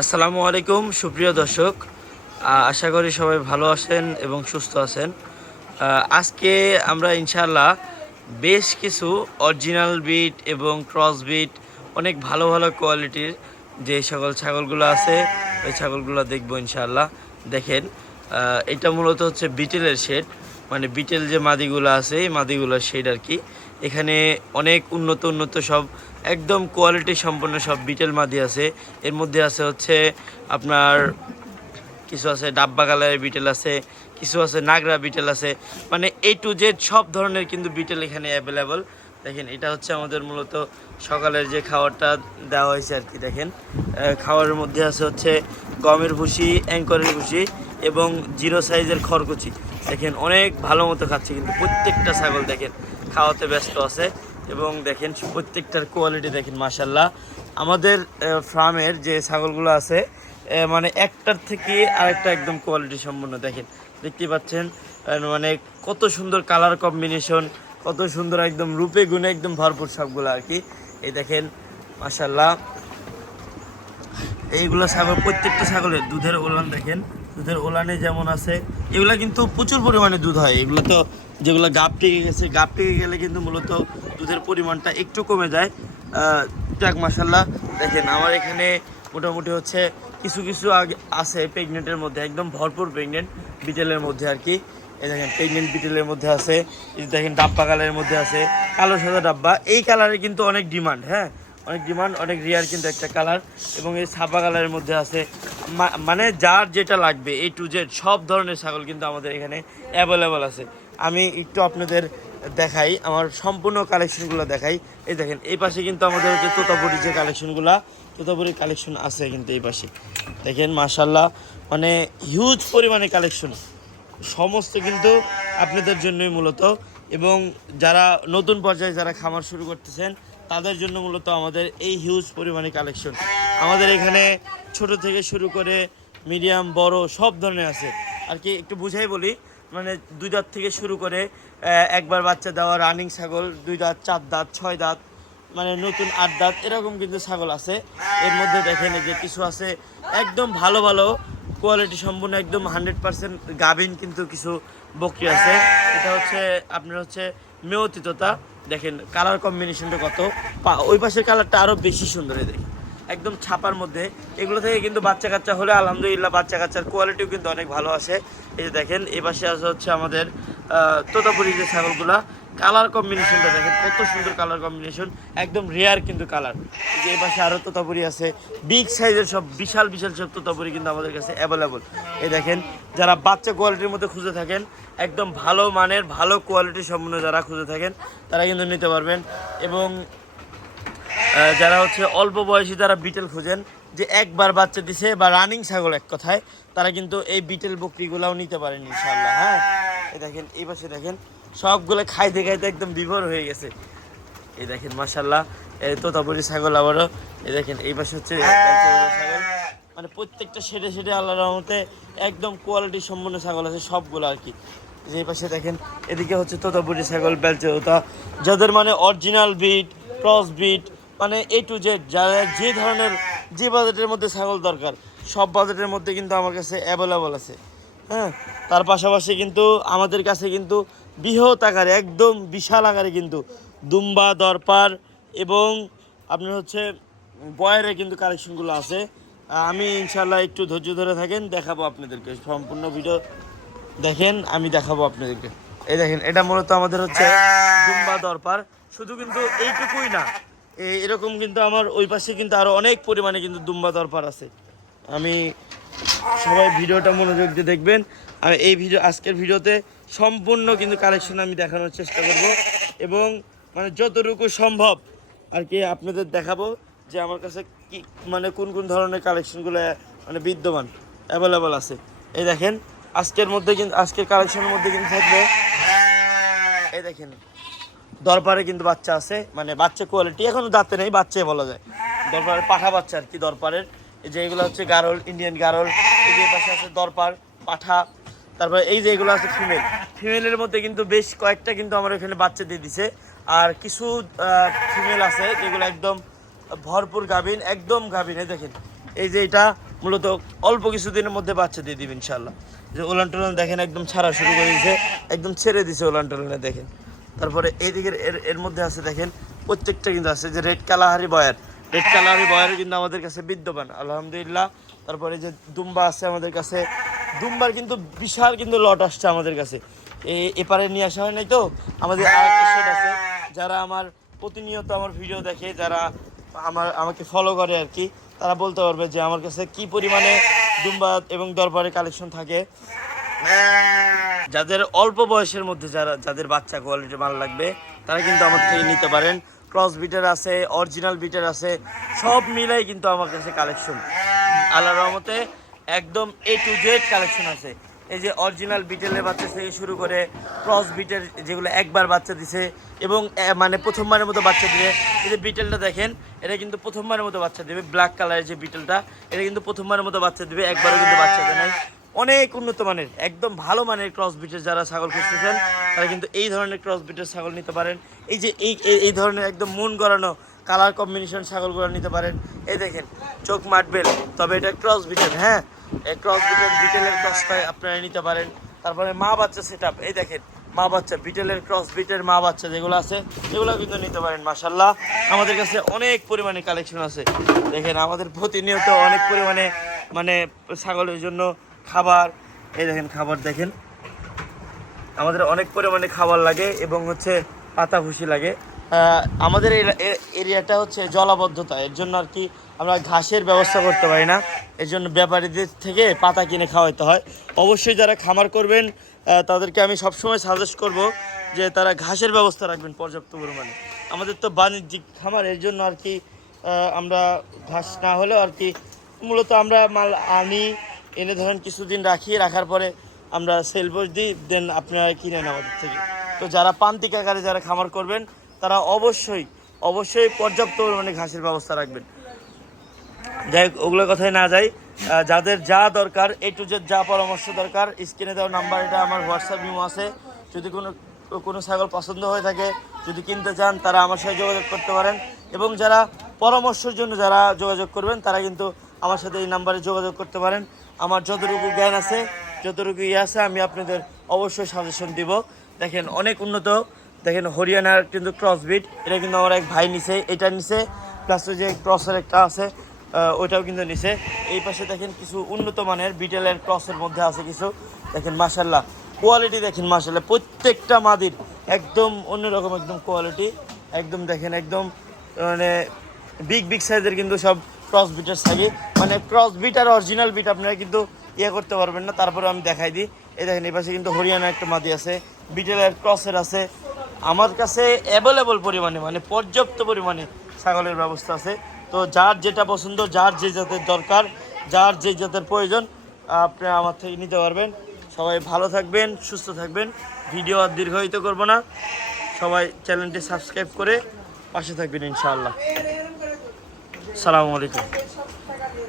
আসসালামু আলাইকুম, সুপ্রিয় দর্শক। আশা করি সবাই ভালো আছেন এবং সুস্থ আছেন। আজকে আমরা ইনশাল্লাহ বেশ কিছু অরিজিনাল বিট এবং ক্রস বিট অনেক ভালো ভালো কোয়ালিটির যে সকল ছাগলগুলো আছে, ওই ছাগলগুলো দেখব ইনশাল্লাহ দেখেন এটা মূলত হচ্ছে বিটেলের শেড মানে বিটেল যে মাদিগুলো আছে, এই মাদিগুলোর শেড আর কি। এখানে অনেক উন্নত উন্নত সব, একদম কোয়ালিটি সম্পন্ন সব বিটেল মাদি আছে। এর মধ্যে আছে হচ্ছে আপনার কিছু আছে ডাব্বা কালারের বিটেল আছে, কিছু আছে নাগরা বিটেল আছে। মানে এ টু জেড সব ধরনের কিন্তু বিটেল এখানে অ্যাভেলেবল দেখেন, এটা হচ্ছে আমাদের মূলত সকালের যে খাবারটা দেওয়া হয়েছে আর কি, দেখেন। খাবারের মধ্যে আছে হচ্ছে গমের ভুসি, অ্যাঙ্করের ভুসি এবং জিরো সাইজের খড়কুচি দেখেন, অনেক ভালো মতো খাচ্ছে কিন্তু প্রত্যেকটা ছাগল, দেখেন। খাওয়াতে ব্যস্ত আছে এবং দেখেন প্রত্যেকটার কোয়ালিটি দেখেন মাসাল্লাহ আমাদের ফার্মের যে ছাগলগুলো আছে মানে একটার থেকে আরেকটা একদম কোয়ালিটি সম্পন্ন, দেখেন। দেখতে পাচ্ছেন মানে কত সুন্দর কালার কম্বিনেশন কত সুন্দর একদম রূপে গুণে একদম ভরপুর সবগুলো আর কি। এই দেখেন মাসাল্লাহ এইগুলো ছাগল, প্রত্যেকটা ছাগলের দুধের ওলান দেখেন, দুধের ওলানে যেমন আছে, এগুলো কিন্তু প্রচুর পরিমাণে দুধ হয়, এগুলো তো যেগুলো গাপ টেকে গেছে গাপ টেকে গেলে কিন্তু মূলত দুধের পরিমাণটা একটু কমে যায়। আহ, যাক মাসাল্লাহ দেখেন আমার এখানে মোটামুটি হচ্ছে কিছু কিছু আগে আছে প্রেগনেন্টের মধ্যে একদম ভরপুর প্রেগনেন্ট বিটেলের মধ্যে আর কি। এই দেখেন প্রেগনেন্ট বিটেলের মধ্যে আছে দেখেন ডাব্বা কালারের মধ্যে আছে কালো সাদা ডাব্বা। এই কালারে কিন্তু অনেক ডিমান্ড হ্যাঁ? অনেক ডিমান্ড অনেক রিয়ার কিন্তু একটা কালার এবং এই ছাপা কালারের মধ্যে আছে মানে যার যেটা লাগবে এই টু জেড সব ধরনের ছাগল কিন্তু আমাদের এখানে অ্যাভেলেবল আছে। আমি একটু আপনাদের দেখাই, আমার সম্পূর্ণ কালেকশনগুলো দেখাই। এই দেখেন, এই পাশে কিন্তু আমাদের হচ্ছে তোতাপুরির যে কালেকশনগুলো, তোতাপুরির কালেকশন আছে কিন্তু এই পাশে। দেখেন মাশাল্লাহ মানে হিউজ পরিমাণে কালেকশন। সমস্ত কিন্তু আপনাদের জন্যই মূলত। এবং যারা নতুন পর্যায়ে যারা খামার শুরু করতেছেন, তাদের জন্য মূলত আমাদের এই হিউজ পরিমাণে কালেকশন। আমাদের এখানে ছোট থেকে শুরু করে মিডিয়াম বড়, সব ধরনের আছে। আর কি একটু বুঝাই বলি মানে দুই দাঁত থেকে শুরু করে একবার বাচ্চা দেওয়া, রানিং ছাগল, দুই দাঁত, চার দাঁত, ছয় দাঁত মানে নতুন আট দাঁত, এরকম কিন্তু ছাগল আছে। এর মধ্যে দেখেন যে কিছু আছে, একদম ভালো ভালো, কোয়ালিটি সম্পূর্ণ একদম হান্ড্রেড পার্সেন্ট গাভিন কিন্তু কিছু বকরি আছে। এটা হচ্ছে, আপনার হচ্ছে মেয়তিততা। দেখেন কালার কম্বিনেশনটা কত। ওই পাশের কালারটা আরও বেশি সুন্দর দেখেন। একদম ছাপার মধ্যে। এগুলো থেকে কিন্তু বাচ্চা কাচ্চা হলে আলহামদুলিল্লাহ বাচ্চা কাচ্চার কোয়ালিটিও কিন্তু অনেক ভালো আসে। এই যে দেখেন এই পাশে আছে হচ্ছে আমাদের তোতাপুরি যে ছাগলগুলা। কালার কম্বিনেশনটা দেখেন, কত সুন্দর কালার কম্বিনেশন একদম রেয়ার কিন্তু কালার যে এই পাশে আরও তোতাপুরি আছে। বিগ সাইজের সব, বিশাল বিশাল সব তোতাপুরি কিন্তু আমাদের কাছে অ্যাভেলেবল এই দেখেন, যারা বাচ্চা কোয়ালিটির মধ্যে খুঁজে থাকেন, একদম ভালো মানের, ভালো কোয়ালিটি সম্পন্ন যারা খুঁজে থাকেন, তারা কিন্তু নিতে পারবেন। এবং যারা হচ্ছে অল্প বয়সী যারা বিটেল খুঁজেন, যে একবার বাচ্চা দিছে বা রানিং ছাগল এক কথায়, তারা কিন্তু এই বিটেল বকরিগুলাও নিতে পারেন ইনশাল্লাহ হ্যাঁ? এই দেখেন, এই পাশে দেখেন, সবগুলো খাইতে খাইতে একদম বিভোর হয়ে গেছে। এই দেখেন মাসাল্লাহ এই তোতাপুরি ছাগল আবারও, এই দেখেন, এই পাশে হচ্ছে মানে প্রত্যেকটা সেটে সেটে আল্লাহ রহমতে একদম কোয়ালিটি সম্পন্ন ছাগল আছে সবগুলো আর কি। যে পাশে দেখেন, এদিকে হচ্ছে তোতাপুরি ছাগল, বেলচা যাদের মানে অরিজিনাল বিট ক্রস বিট মানে এ টু জেড যারা যে ধরনের যে বাজেটের মধ্যে ছাগল দরকার, সব বাজেটের মধ্যে কিন্তু আমার কাছে অ্যাভেলেবল আছে। হ্যাঁ? তার পাশাপাশি কিন্তু আমাদের কাছে কিন্তু বৃহৎ আকারে, একদম বিশাল আকারে কিন্তু দুম্বা, দরপার এবং আপনার হচ্ছে বয়ারে কিন্তু কালেকশনগুলো আছে। আমি ইনশাল্লাহ একটু ধৈর্য ধরে থাকেন, দেখাবো আপনাদেরকে সম্পূর্ণ ভিডিও দেখেন, আমি দেখাবো আপনাদেরকে। এই দেখেন, এটা মূলত আমাদের হচ্ছে দুম্বা, দরপার। শুধু কিন্তু এইটুকুই না এরকম কিন্তু আমার ওই পাশে কিন্তু আরও অনেক পরিমাণে কিন্তু দুম্বা দরপার আছে। আমি সবাই ভিডিওটা মনোযোগ দিয়ে দেখবেন। আর এই ভিডিও আজকের ভিডিওতে সম্পূর্ণ কিন্তু কালেকশন আমি দেখানোর চেষ্টা করব এবং মানে যতটুকু সম্ভব আর কি আপনাদের দেখাবো যে আমার কাছে কি মানে কোন কোন ধরনের কালেকশনগুলো মানে বিদ্যমান অ্যাভেলেবল আছে। এই দেখেন, আজকের মধ্যে কিন্তু আজকের কালেকশনের মধ্যে কিন্তু থাকবে এই দেখেন। দরবারে কিন্তু বাচ্চা আছে মানে বাচ্চা কোয়ালিটি এখনও দাঁতে নেই, বাচ্চাই বলা যায়। দরবারের পাঠা বাচ্চা আর কি, দরবারের। এই যে হচ্ছে গারল ইন্ডিয়ান গারল, এই যে পাশে আছে দরপার পাঠা, তারপরে এই যে এগুলো আছে ফিমেল ফিমেলের মধ্যে কিন্তু বেশ কয়েকটা কিন্তু আমার এখানে বাচ্চা দিয়ে দিছে। আর কিছু ফিমেল আছে যেগুলো একদম ভরপুর গাভিন, একদম গাভিন দেখেন। এই যে এটা মূলত অল্প কিছুদিনের মধ্যে বাচ্চা দিয়ে দিবে ইনশাল্লাহ যে ওলান টোলান দেখেন, একদম ছাড়া শুরু করে দিয়েছে একদম ছেড়ে দিছে ওলান টোলানে দেখেন। তারপরে এইদিকের এর এর মধ্যে আছে দেখেন, প্রত্যেকটা কিন্তু আছে, যে red Kalahari boer red Kalahari বয়ারও কিন্তু আমাদের কাছে বিদ্যমান, আলহামদুলিল্লাহ। তারপরে যে দুম্বা আছে আমাদের কাছে, দুম্বার কিন্তু বিশাল কিন্তু লট আসছে আমাদের কাছে। এপারে নিয়ে আসা হয় নাই তো? আমাদের আরেকটা আছে, যারা আমার প্রতিনিয়ত আমার ভিডিও দেখে, যারা আমার, আমাকে ফলো করে আর কি, তারা বলতে পারবে যে আমার কাছে কি পরিমাণে দুম্বা এবং দরবারে কালেকশন থাকে। যাদের অল্প বয়সের মধ্যে যারা যাদের বাচ্চা কোয়ালিটি মাল লাগবে তারা কিন্তু আমার থেকে নিতে পারেন। ক্রস বিটার আছে অরিজিনাল বিটার আছে সব মিলাই কিন্তু আমার কাছে কালেকশন আল্লাহ রহমতে একদম এ টু জেড কালেকশন আছে। এই যে অরিজিনাল বিটেলের বাচ্চা থেকে শুরু করে ক্রস বিটের যেগুলো একবার বাচ্চা দিছে এবং মানে প্রথমবারের মতো বাচ্চা দিবে। এই যে বিটেলটা দেখেন এটা কিন্তু প্রথমবারের মতো বাচ্চা দেবে। ব্ল্যাক কালারের যে বিটেলটা এটা কিন্তু প্রথমবারের মতো বাচ্চা দিবে একবারও কিন্তু বাচ্চা দেয় নাই। অনেক উন্নত মানের, একদম ভালো মানের ক্রস বিটের যারা ছাগল খুঁজতেছেন, তারা কিন্তু এই ধরনের ক্রস বিটের ছাগল নিতে পারেন। এই যে এই, এই- ধরনের একদম মন গড়ানো কালার কম্বিনেশন ছাগলগুলো নিতে পারেন। এই দেখেন, চোখ মাটবেল, তবে এটা ক্রস বিটের হ্যাঁ? ক্রস বিটের বিটেলের ক্রসটা আপনারা নিতে পারেন। তারপরে মা বাচ্চা সেট এই দেখেন, মা বাচ্চা বিটেলের ক্রস বিটের মা বাচ্চা যেগুলো আছে সেগুলো কিন্তু নিতে পারেন মাসাল্লাহ আমাদের কাছে অনেক পরিমাণে কালেকশন আছে। দেখেন, আমাদের প্রতিনিয়ত অনেক পরিমাণে মানে ছাগলের জন্য খাবার, এই দেখেন খাবার দেখেন। আমাদের অনেক পরিমাণে খাবার লাগে এবং হচ্ছে পাতা ভুসি লাগে। আমাদের এরিয়াটা হচ্ছে জলাবদ্ধতা, এর জন্য আর কি আমরা ঘাসের ব্যবস্থা করতে পারি না। এর জন্য ব্যাপারীদের থেকে পাতা কিনে খাওয়াতে হয়। অবশ্যই যারা খামার করবেন তাদেরকে আমি সবসময় সাজেস্ট করব যে তারা ঘাসের ব্যবস্থা রাখবেন পর্যাপ্ত পরিমাণে। আমাদের তো বাণিজ্যিক খামার, এর জন্য আর কি আমরা ঘাস না হলেও আর কি, মূলত আমরা মাল আনি এনে ধরেন কিছুদিন রাখি রাখার পরে আমরা সেল বস দিই দেন আপনারা কিনেন আমাদের থেকে। তো যারা পান্তিক আকারে যারা খামার করবেন, তারা অবশ্যই অবশ্যই পর্যাপ্ত পরিমাণে ঘাসের ব্যবস্থা রাখবেন। যাই হোক, ওগুলোর কথায় না যাই যাদের যা দরকার এ টু জেড যা পরামর্শ দরকার, স্ক্রিনে দেওয়া নাম্বার, এটা আমার হোয়াটসঅ্যাপ ইমো আছে। যদি কোনো কোনো ছাগল পছন্দ হয়ে থাকে, যদি কিনতে চান, তারা আমার সাথে যোগাযোগ করতে পারেন। এবং যারা পরামর্শের জন্য যারা যোগাযোগ করবেন, তারা কিন্তু আমার সাথে এই নাম্বারে যোগাযোগ করতে পারেন। আমার যতটুকু জ্ঞান আছে, যতটুকু ইয়ে আছে, আমি আপনাদের অবশ্যই সাজেশন দিব। দেখেন, অনেক উন্নত। দেখেন, হরিয়ানার কিন্তু ক্রসবিট এটা কিন্তু আমার এক ভাই নিছে, এটা নিছে প্লাস ওই যে ক্রসের একটা আছে ওইটাও কিন্তু নিছে। এই পাশে দেখেন কিছু উন্নত মানের বিটেলের ক্রসের মধ্যে আছে কিছু। দেখেন মাসাল্লাহ কোয়ালিটি দেখেন মাসাল্লাহ প্রত্যেকটা মাদির একদম অন্যরকম একদম কোয়ালিটি একদম দেখেন, একদম মানে বিগ বিগ সাইজের কিন্তু সব ক্রস বিটের থাকে মানে ক্রস বিট আর অরিজিনাল বিট আপনারা কিন্তু ইয়ে করতে পারবেন না। তারপরে আমি দেখাই দিই। এই দেখেন, এই পাশে কিন্তু হরিয়ানা একটা মাদি আছে। বিটেলের ক্রসের আছে। আমার কাছে অ্যাভেলেবল পরিমাণে মানে পর্যাপ্ত পরিমাণে ছাগলের ব্যবস্থা আছে। তো যার যেটা পছন্দ, যার যে জাতের দরকার, যার যে জাতের প্রয়োজন, আপনি আমার থেকে নিতে পারবেন। সবাই ভালো থাকবেন, সুস্থ থাকবেন। ভিডিও আর দীর্ঘায়িত করব না। সবাই চ্যানেলটি সাবস্ক্রাইব করে পাশে থাকবেন ইনশাআল্লাহ। সালামু আলাইকুম।